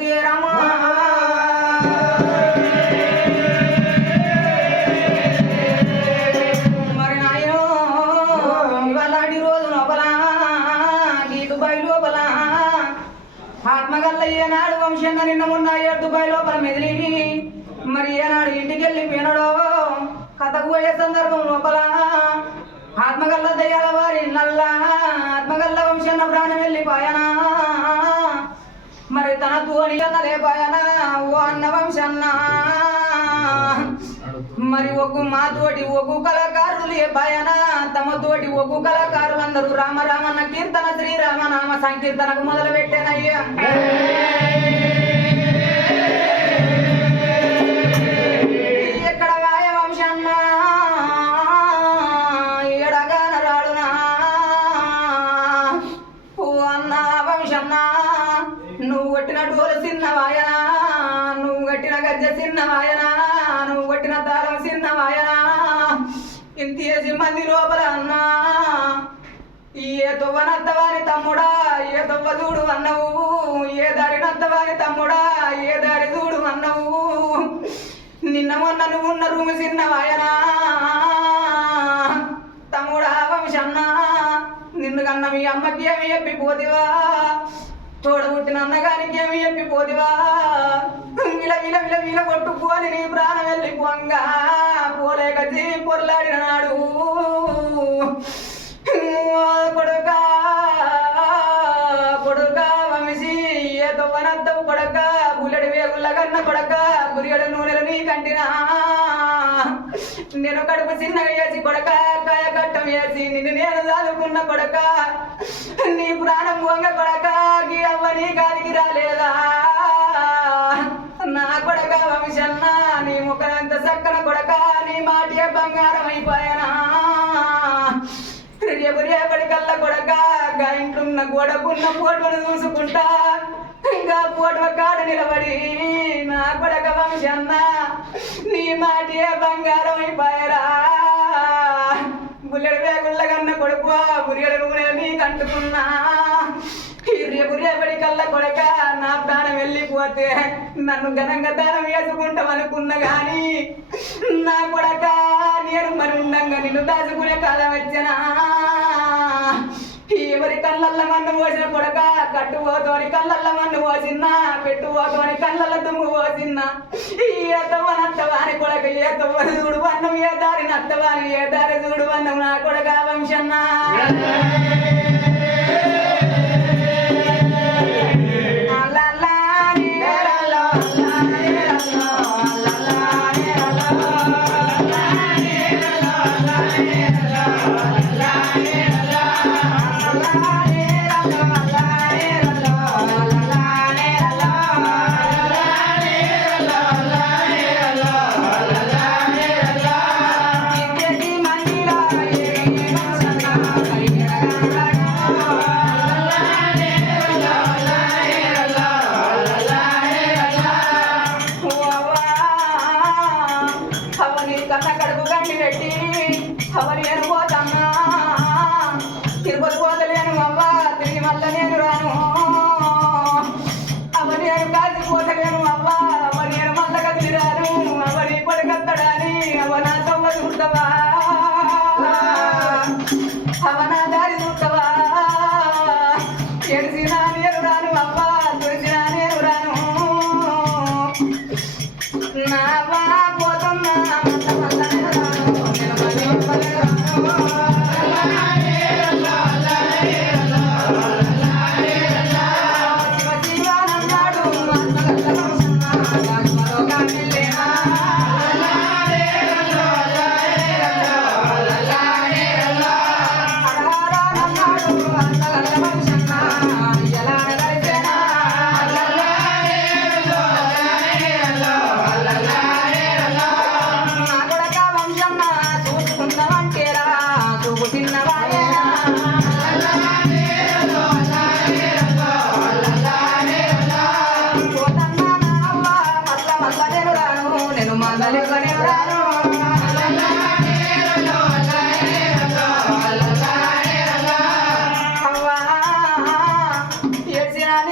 గతి రామా మరి నాయనో ఇవాళ రోజు లోపల ఈ దుబాయ్ లోపల ఆత్మగల్ల ఏనాడు వంశంగా నిన్న మొన్న ఏ దుబాయ్ లోపల మెదిలి మరి ఏనాడు ఇంటికి వెళ్ళి పోయినాడో కథకు పోయే సందర్భం లోపల ఆత్మగల్ల దయ్యాల వారి నల్ల ఆత్మగల్ల వంశన్న ప్రాణం వెళ్ళిపోయానా? మరి అనిలన్నలే భయనా ఓ అన్న మరి ఒగ్గు మాతోటి ఒగ్గు కళాకారులే భయనా? తమతోటి ఒగ్గు కళాకారులు అందరూ రామరామన్న కీర్తన శ్రీరామనామ సంకీర్తనకు మొదలు పెట్టానయ్యా కొట్టిన ఇంతేసి చిన్న వాయనా. ఇంత మంది లోపల అన్నా. ఏ తొవ్వనత్తవాని తమ్ముడా ఏ తువ్వ చూడు అన్నవు. ఏ దారినత్తవాని తమ్ముడా ఏ దారి చూడు అన్నవు. నిన్న మొన్న నువ్వు ఉన్న రూము చిన్న తమ్ముడా వంశన్నా నిన్ను కన్న మీ అమ్మకి ఏమి చెప్పి పోతివా తోడబుట్టిన అన్నగారికి ఏమి చెప్పి పోదివా విల విల విల కొట్టుకోని నీ ప్రాణం వెళ్ళి పొంగా. పోలేక జీవి పొరలాడిన నాడు. కొడుకా కొడుకా వంశీ ఏ తొవ్వనద్దవు కొడక బుల్లెడి వేగుల్ల కన్న కొడక బురియడు నూనెలు నీ కంటినా. నేను కడుపు చిన్నగా వేసి కొడక కాయ కట్టం వేసి నిన్ను నేను దాదుకున్న కొడక. నీ ప్రాణం వంగ కొడక గీ అవ్వ నీ కాదికి రాలే. ఇంట్లున్న గోడకున్న పోటును చూసుకుంటా. ఇంకా పోటవ కాడ నిలబడి నా కొడక వంశన్న నీ మాటే బంగారం అయిపోయారా? బుల్లెడు వేగుళ్ళ కన్న కొడుకు బురియడు నూనె నీకు అంటుకున్నా ఈ రేపు కళ్ళ కొడక నా ప్రాణం వెళ్ళిపోతే నన్ను ఘనంగా దానం వేసుకుంటాం అనుకున్నా గాని నా కొడక కట్టుపోతోని కళ్ళల్ల మన్ను పోసిన్నా పెట్టుపోతోని కళ్ళల్ల దుమ్ము పోసిన్నా. ఈ ఎత్తవనత్తవాని కొడక ఏ తవ్వని చూడు అన్నం ఏ దారి నత్తవాని ఏ దారి చూడు అన్నం నా కొడక వంశన్నా. అలలా అవ్వ తిరిగి మళ్ళా నేను రాను. అవని నేను కాసి పోతలేను అవ్వ అవని నేను మళ్ళా కదిలి రాను. అవని పడకత్తడాని అవ నా తమ్మ చూడవా అవన దారి చూడవా ఎడిసిన నేను రాను అవ్వ తుడిసిన నేను రాను. నా వా పోతున్నా మల్ల మల్ల నేను రాను. నేను మళ్ళీ మళ్ళీ రాను.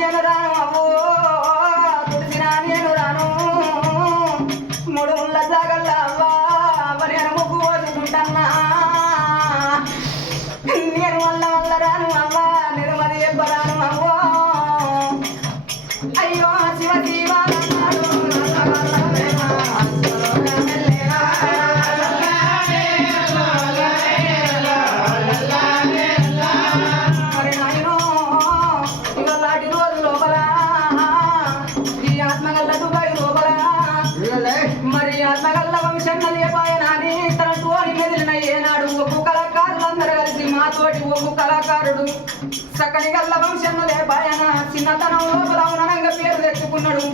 జనరామో చక్కని గల్ల వంశన్నలే పాయన చిన్నతనం లోపల ఉన్ననంగా పేరు తెచ్చుకున్నాడు.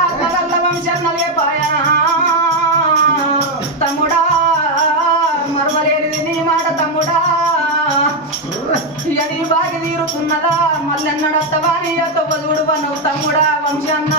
అత్త గల్ల వంశన్నలే పాయన తమ్ముడా మరవలేనిది నీ మాట తమ్ముడా. అని బాగి తీరుతున్నదా మల్లెన్నడత్తవా? నీ యొక్క చూడు తమ్ముడా వంశన్న.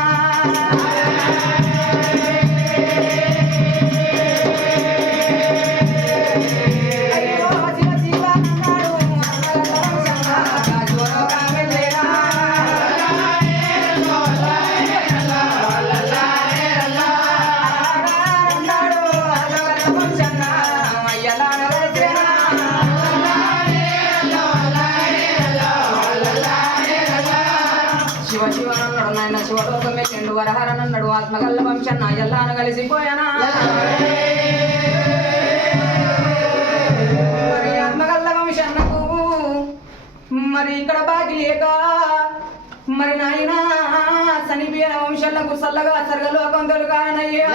అన్నాడు నాయన శివలోకం వెళ్ళిండు వరహరన్ అన్నాడు ఆత్మగల్ల వంశన్న ఎల్లాను కలిసిపోయానా మరి ఆత్మగల్ల వంశన్నకు మరి ఇక్కడ బాగి లేక మరి నాయన చనిపోయిన వంశన్నకు చల్లగా సర్గలోకం తొలగానయ్యా.